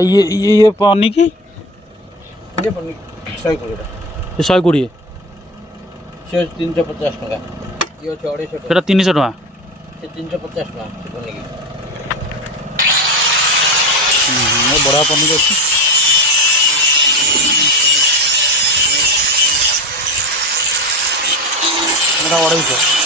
ये पानी की ये पानी 120 120 से 350 टका ये चौड़े से सेटा 300 टका 350 टका पानी की बड़ा पनीर अच्छी बड़ा 250